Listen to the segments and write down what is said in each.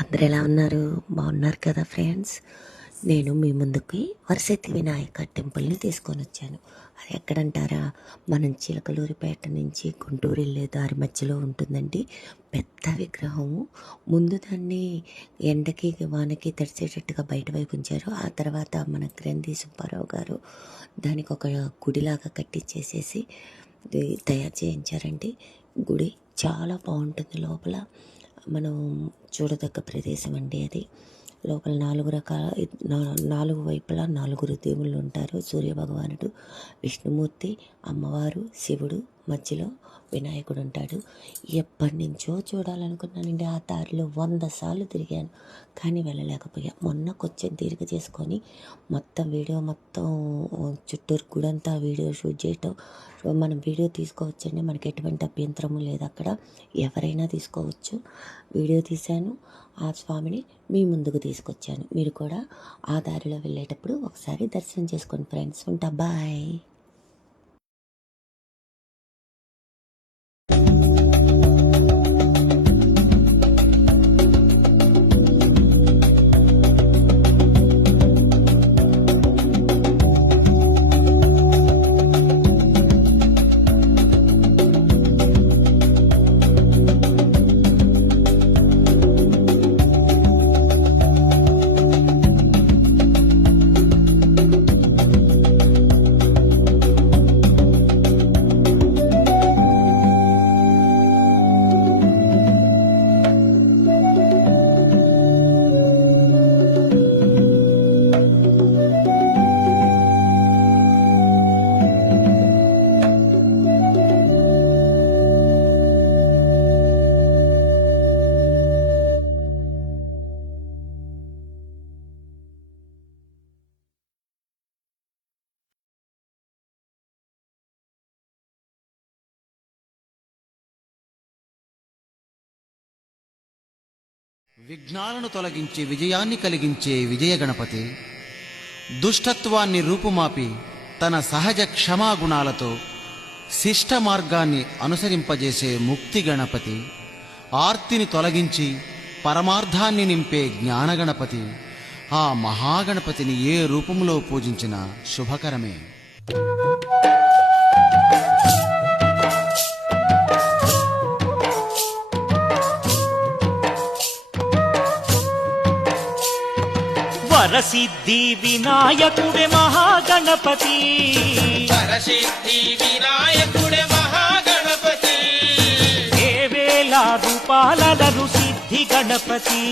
అందరు ఎలా ఉన్నారు? బాగున్నారు కదా ఫ్రెండ్స్? నేను మీ ముందుకి వరసిద్ధి వినాయక టెంపుల్ని తీసుకొని వచ్చాను. అది ఎక్కడంటారా? మనం చిలకలూరిపేట నుంచి గుంటూరు వెళ్ళే దారి మధ్యలో ఉంటుందండి పెద్ద విగ్రహము. ముందు దాన్ని ఎండకి వానకి తడిచేటట్టుగా బయట వైపు ఉంచారు. ఆ తర్వాత మన గ్రంథి సుబ్బారావు గారు దానికి ఒక గుడిలాగా కట్టించేసేసి తయారు చేయించారండి. గుడి చాలా బాగుంటుంది. లోపల మనం చూడదగ్గ ప్రదేశం అండి అది. లోపల నాలుగు వైపులా 4 దేవుళ్ళు ఉంటారు. సూర్యభగవానుడు, విష్ణుమూర్తి, అమ్మవారు, శివుడు, మధ్యలో వినాయకుడు ఉంటాడు. ఎప్పటి నుంచో చూడాలనుకున్నానండి. ఆ దారిలో 100 సార్లు తిరిగాను కానీ వెళ్ళలేకపోయా. మొన్న కొంచెం తీరిక చేసుకొని వీడియో చుట్టూరు గుడంతా వీడియో షూట్ చేయటం. మనం వీడియో తీసుకోవచ్చండి, మనకి ఎటువంటి అభ్యంతరము లేదు. అక్కడ ఎవరైనా తీసుకోవచ్చు. వీడియో తీశాను, ఆ స్వామిని మీ ముందుకు తీసుకొచ్చాను. మీరు కూడా ఆ దారిలో వెళ్ళేటప్పుడు ఒకసారి దర్శనం చేసుకోండి ఫ్రెండ్స్. ఉంటా, బాయ్. విఘ్నాలను తొలగించి విజయాన్ని కలిగించే విజయ గణపతి, దుష్టత్వాన్ని రూపుమాపి తన సహజ క్షమాగుణాలతో శిష్ట మార్గాన్ని అనుసరింపజేసే ముక్తి గణపతి, ఆర్తిని తొలగించి పరమార్థాన్ని నింపే జ్ఞానగణపతి. ఆ మహాగణపతిని ఏ రూపంలో పూజించినా శుభకరమే. వరసిద్ధి వినాయకుడే మహాగణపతి, వరసిద్ధి వినాయకుడే మహాగణపతి, వేవేల రూపాలలను సిద్ధి గణపతి,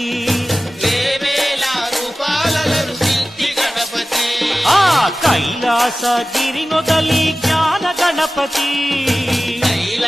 వేవేల రూపాలలను సిద్ధి గణపతి, ఆ కైలాసగిరి నొదలి జ్ఞాన గణపతి, కైలాసగిరి